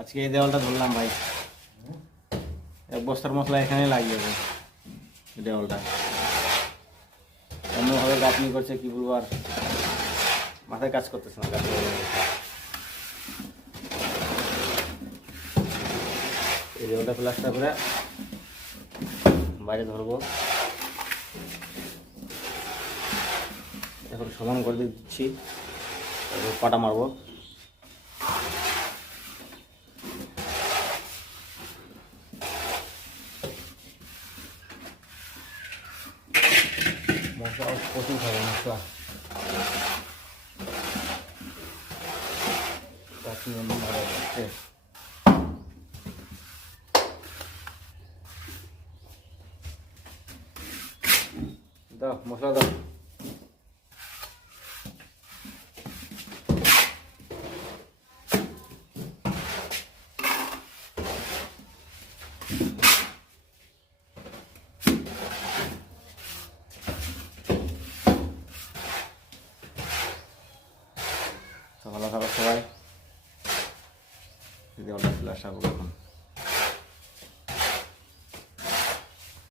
আজকে এই দেওয়ালটা ধরলাম ভাই, এক বস্তার মশলা এখানে লাগিয়ে দেবো দেওয়ালটা। এমনভাবে গাঁথনি করছে কি বলবো, আর মাথায় কাজ করতেছে না গাঁথনি। এই দেওয়ালটা প্লাস্টার করে বাইরে ধরবো, এখন সমান করে দিচ্ছি, পাটা মারবো। মশলা প্রচুর খাবে, মশলা ভালো লাগছে। দাও মশলা দাও। তো ভালো থাকো সবাই, যদি অর্ডার চলে আসা